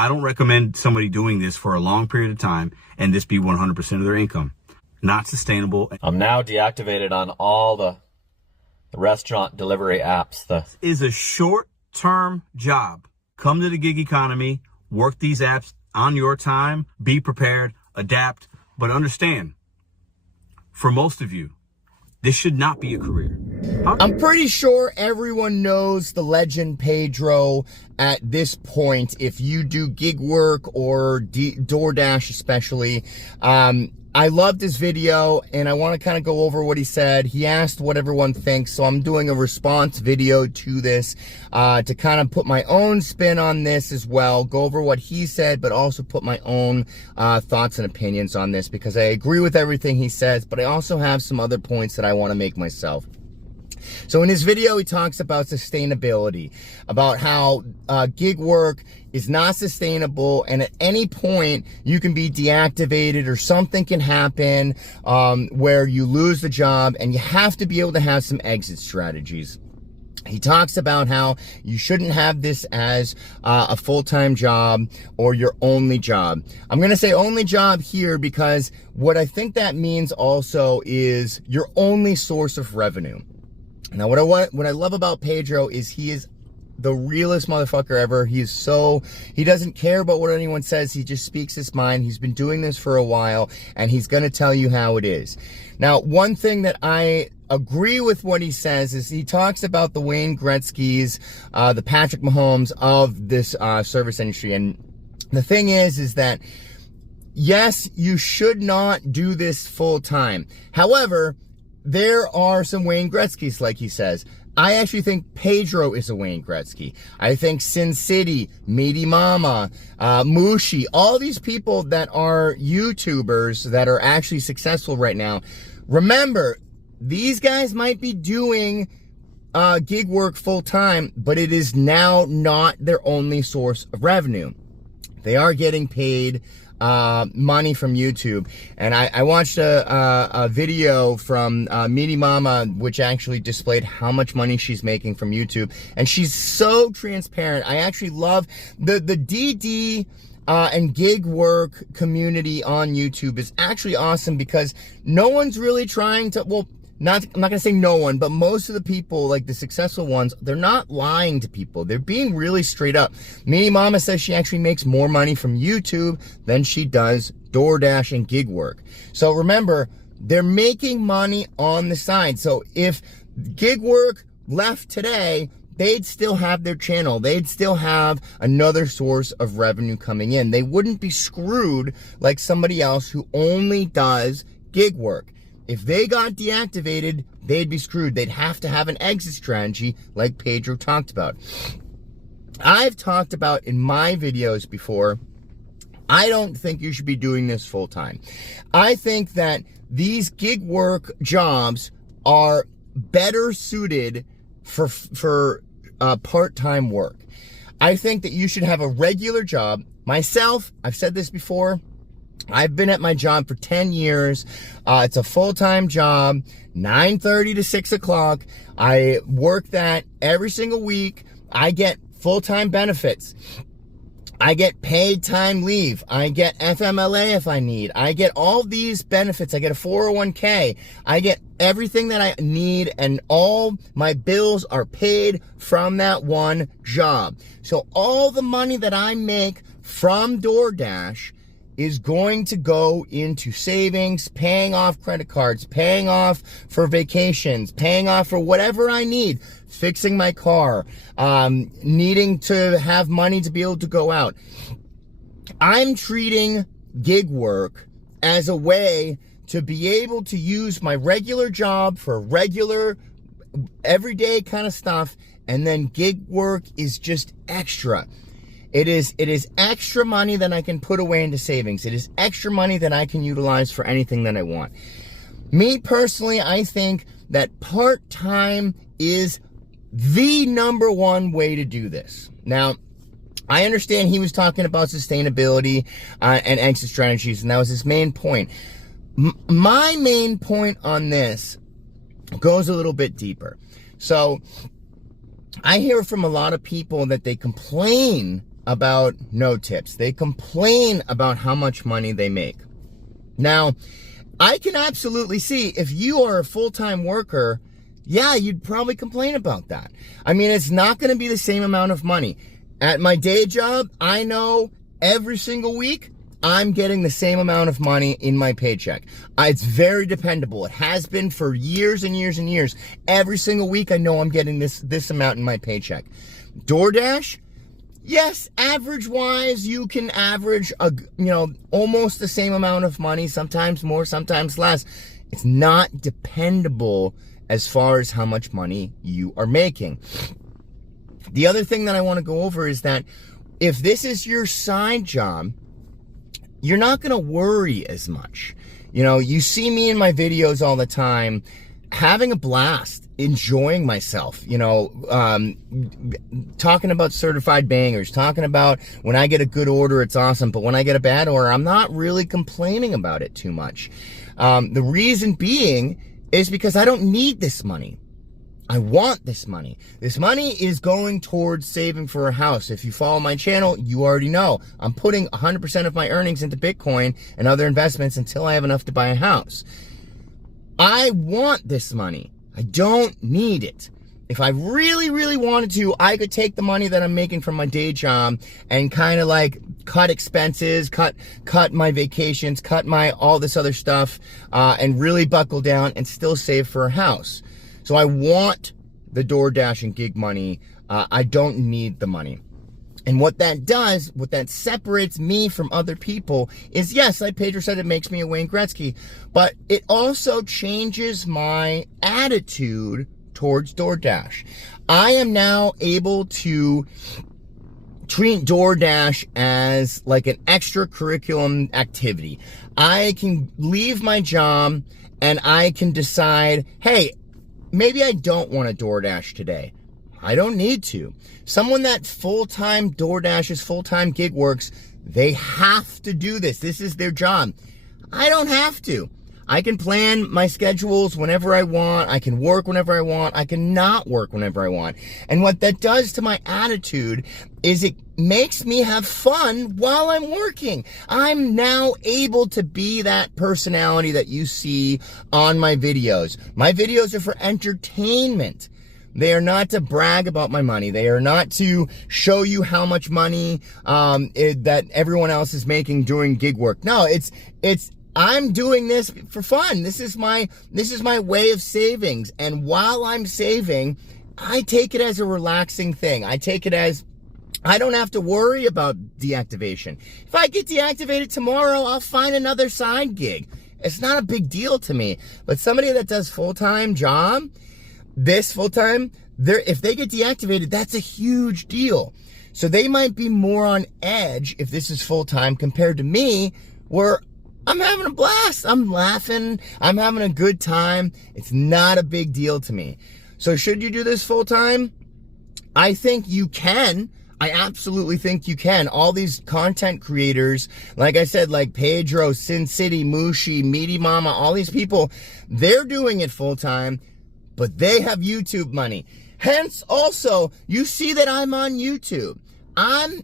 I don't recommend somebody doing this for a long period of time and this be 100% of their income. Not sustainable. I'm now deactivated on all the restaurant delivery apps. This is a short-term job. Come to the gig economy, work these apps on your time, be prepared, adapt, but understand, for most of you, this should not be a career. I'm pretty sure everyone knows the legend Pedro at this point. If you do gig work or Doordash especially, I loved his video and I want to kind of go over what he said. He asked what everyone thinks, so I'm doing a response video to this to kind of put my own spin on this as well, go over what he said, but also put my own thoughts and opinions on this, because I agree with everything he says, but I also have some other points that I want to make myself. So in his video, he talks about sustainability, about how gig work is not sustainable, and at any point you can be deactivated or something can happen where you lose the job, and you have to be able to have some exit strategies. He talks about how you shouldn't have this as a full-time job or your only job. I'm going to say only job here because what I think that means also is your only source of revenue. Now, what I love about Pedro is he is the realest motherfucker ever. He doesn't care about what anyone says. He just speaks his mind. He's been doing this for a while, and he's going to tell you how it is. Now, one thing that I agree with what he says is he talks about the Wayne Gretzky's, the Patrick Mahomes of this service industry. And the thing is that, yes, you should not do this full time. However, there are some Wayne Gretzky's, like he says. I actually think Pedro is a Wayne Gretzky. I think Sin City, Meaty Mama, Mushi, all these people that are YouTubers that are actually successful right now. Remember, these guys might be doing gig work full time, but it is now not their only source of revenue. They are getting paid money from YouTube. And I watched a video from Meaty Mama, which actually displayed how much money she's making from YouTube. And she's so transparent. I actually love the DD and gig work community on YouTube is actually awesome, because no one's really trying to, well, I'm not going to say no one, but most of the people, like the successful ones, they're not lying to people. They're being really straight up. Meaty Mama says she actually makes more money from YouTube than she does Doordash and gig work. So remember, they're making money on the side. So if gig work left today, they'd still have their channel. They'd still have another source of revenue coming in. They wouldn't be screwed like somebody else who only does gig work. If they got deactivated, they'd be screwed. They'd have to have an exit strategy like Pedro talked about. I've talked about in my videos before, I don't think you should be doing this full time. I think that these gig work jobs are better suited for part-time work. I think that you should have a regular job. Myself, I've said this before, I've been at my job for 10 years. It's a full-time job, 9:30 to 6 o'clock. I work that every single week. I get full-time benefits. I get paid time leave. I get FMLA if I need. I get all these benefits. I get a 401k. I get everything that I need, and all my bills are paid from that one job. So all the money that I make from Doordash is going to go into savings, paying off credit cards, paying off for vacations, paying off for whatever I need, fixing my car, needing to have money to be able to go out. I'm treating gig work as a way to be able to use my regular job for regular, everyday kind of stuff, and then gig work is just extra. It is extra money that I can put away into savings. It is extra money that I can utilize for anything that I want. Me personally, I think that part-time is the number one way to do this. Now, I understand he was talking about sustainability and exit strategies, and that was his main point. My main point on this goes a little bit deeper. So I hear from a lot of people that they complain about no tips. They complain about how much money they make. Now, I can absolutely see if you are a full-time worker, yeah, you'd probably complain about that. I mean, it's not going to be the same amount of money. At my day job, I know every single week I'm getting the same amount of money in my paycheck. It's very dependable. It has been for years and years and years. Every single week I know I'm getting this amount in my paycheck. Doordash, yes, average-wise, you can average almost the same amount of money, sometimes more, sometimes less. It's not dependable as far as how much money you are making. The other thing that I want to go over is that if this is your side job, you're not going to worry as much. You see me in my videos all the time, having a blast, enjoying myself, talking about certified bangers, talking about when I get a good order, it's awesome. But when I get a bad order, I'm not really complaining about it too much. The reason being is because I don't need this money. I want this money. This money is going towards saving for a house. If you follow my channel, you already know I'm putting 100% of my earnings into Bitcoin and other investments until I have enough to buy a house. I want this money. I don't need it. If I really, really wanted to, I could take the money that I'm making from my day job and kind of like cut expenses, cut my vacations, cut my all this other stuff, and really buckle down and still save for a house. So I want the Doordash and gig money. I don't need the money. And what that does, what that separates me from other people is, yes, like Pedro said, it makes me a Wayne Gretzky, but it also changes my attitude towards Doordash. I am now able to treat Doordash as like an extracurriculum activity. I can leave my job and I can decide, hey, maybe I don't want to Doordash today. I don't need to. Someone that full-time Doordashes, full-time gig works, they have to do this. This is their job. I don't have to. I can plan my schedules whenever I want. I can work whenever I want. I can not work whenever I want. And what that does to my attitude is it makes me have fun while I'm working. I'm now able to be that personality that you see on my videos. My videos are for entertainment. They are not to brag about my money. They are not to show you how much money that everyone else is making doing gig work. No, it's I'm doing this for fun. This is my way of savings. And while I'm saving, I take it as a relaxing thing. I take it as I don't have to worry about deactivation. If I get deactivated tomorrow, I'll find another side gig. It's not a big deal to me. But somebody that does full-time job, this full-time, if they get deactivated, that's a huge deal. So they might be more on edge if this is full-time compared to me, where I'm having a blast. I'm laughing. I'm having a good time. It's not a big deal to me. So should you do this full-time? I think you can. I absolutely think you can. All these content creators, like I said, like Pedro, Sin City, Mushi, Meaty Mama, all these people, they're doing it full-time, but they have YouTube money. Hence, also, you see that I'm on YouTube. I'm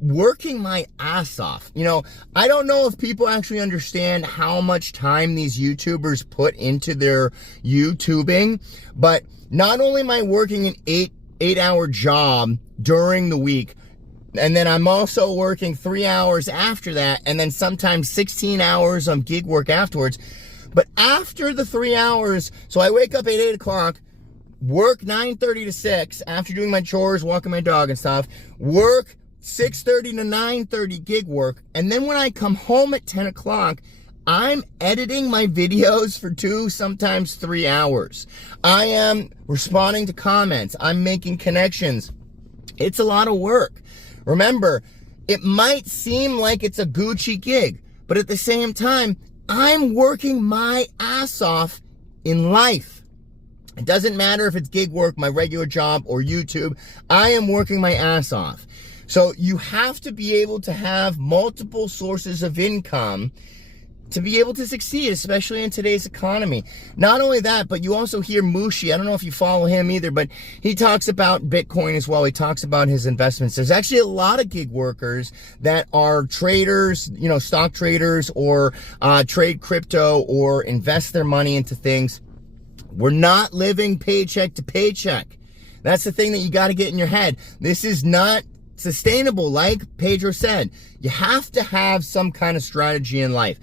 working my ass off. I don't know if people actually understand how much time these YouTubers put into their YouTubing, but not only am I working an eight-hour job during the week, and then I'm also working 3 hours after that, and then sometimes 16 hours on gig work afterwards. But after the 3 hours, so I wake up at 8 o'clock, work 9:30 to 6 after doing my chores, walking my dog and stuff, work 6:30 to 9:30 gig work, and then when I come home at 10 o'clock, I'm editing my videos for 2, sometimes 3 hours. I am responding to comments. I'm making connections. It's a lot of work. Remember, it might seem like it's a Gucci gig, but at the same time, I'm working my ass off in life. It doesn't matter if it's gig work, my regular job, or YouTube. I am working my ass off. So you have to be able to have multiple sources of income to be able to succeed, especially in today's economy. Not only that, but you also hear Mushi. I don't know if you follow him either, but he talks about Bitcoin as well. He talks about his investments. There's actually a lot of gig workers that are traders, you know, stock traders, or trade crypto or invest their money into things. We're not living paycheck to paycheck. That's the thing that you got to get in your head. This is not sustainable. Like Pedro said, you have to have some kind of strategy in life.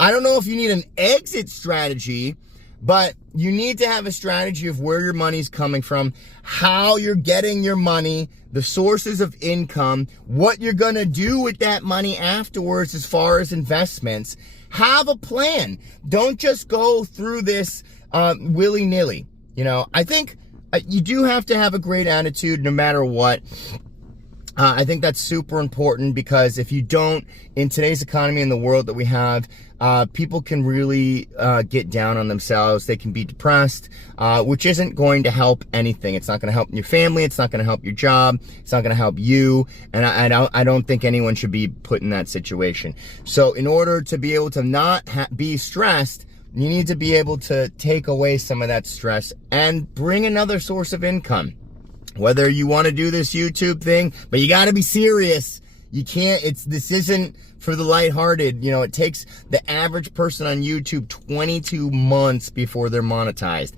I don't know if you need an exit strategy, but you need to have a strategy of where your money's coming from, how you're getting your money, the sources of income, what you're going to do with that money afterwards as far as investments. Have a plan. Don't just go through this willy-nilly. You know, I think you do have to have a great attitude no matter what. I think that's super important, because if you don't, in today's economy and the world that we have, people can really get down on themselves. They can be depressed, which isn't going to help anything. It's not going to help your family. It's not going to help your job. It's not going to help you. And I don't think anyone should be put in that situation. So in order to be able to not be stressed, you need to be able to take away some of that stress and bring another source of income. Whether you want to do this YouTube thing, but you got to be serious. You can't, this isn't for the lighthearted. You know, it takes the average person on YouTube 22 months before they're monetized.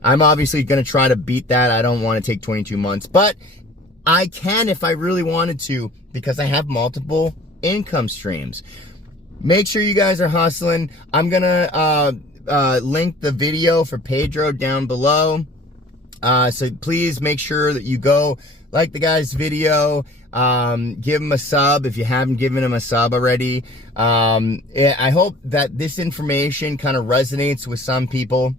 I'm obviously going to try to beat that. I don't want to take 22 months, but I can if I really wanted to, because I have multiple income streams. Make sure you guys are hustling. I'm going to link the video for Pedro down below. So please make sure that you go like the guy's video, give him a sub if you haven't given him a sub already. I hope that this information kind of resonates with some people.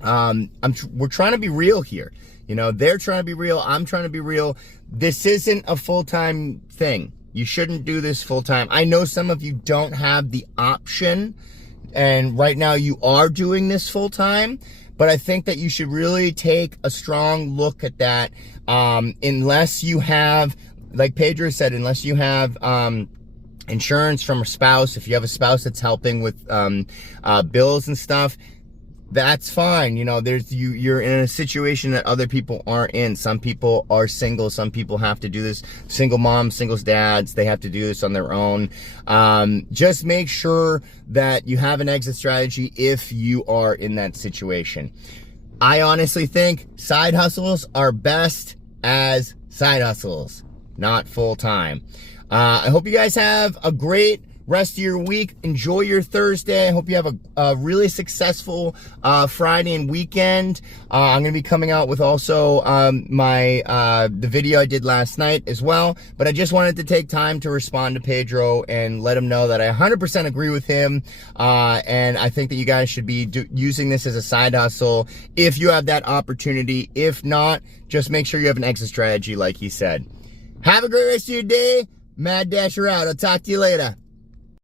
We're trying to be real here. You know, they're trying to be real. I'm trying to be real. This isn't a full-time thing. You shouldn't do this full-time. I know some of you don't have the option, and right now you are doing this full-time. But I think that you should really take a strong look at that. Unless you have, like Pedro said, unless you have insurance from a spouse, if you have a spouse that's helping with bills and stuff, that's fine. You know, you're in a situation that other people aren't in. Some people are single. Some people have to do this. Single moms, single dads, they have to do this on their own. Just make sure that you have an exit strategy if you are in that situation. I honestly think side hustles are best as side hustles, not full time. I hope you guys have a great rest of your week. Enjoy your Thursday. I hope you have a really successful Friday and weekend. I'm going to be coming out with also the video I did last night as well. But I just wanted to take time to respond to Pedro and let him know that I 100% agree with him. And I think that you guys should be using this as a side hustle if you have that opportunity. If not, just make sure you have an exit strategy like he said. Have a great rest of your day. Mad Dasher out. I'll talk to you later.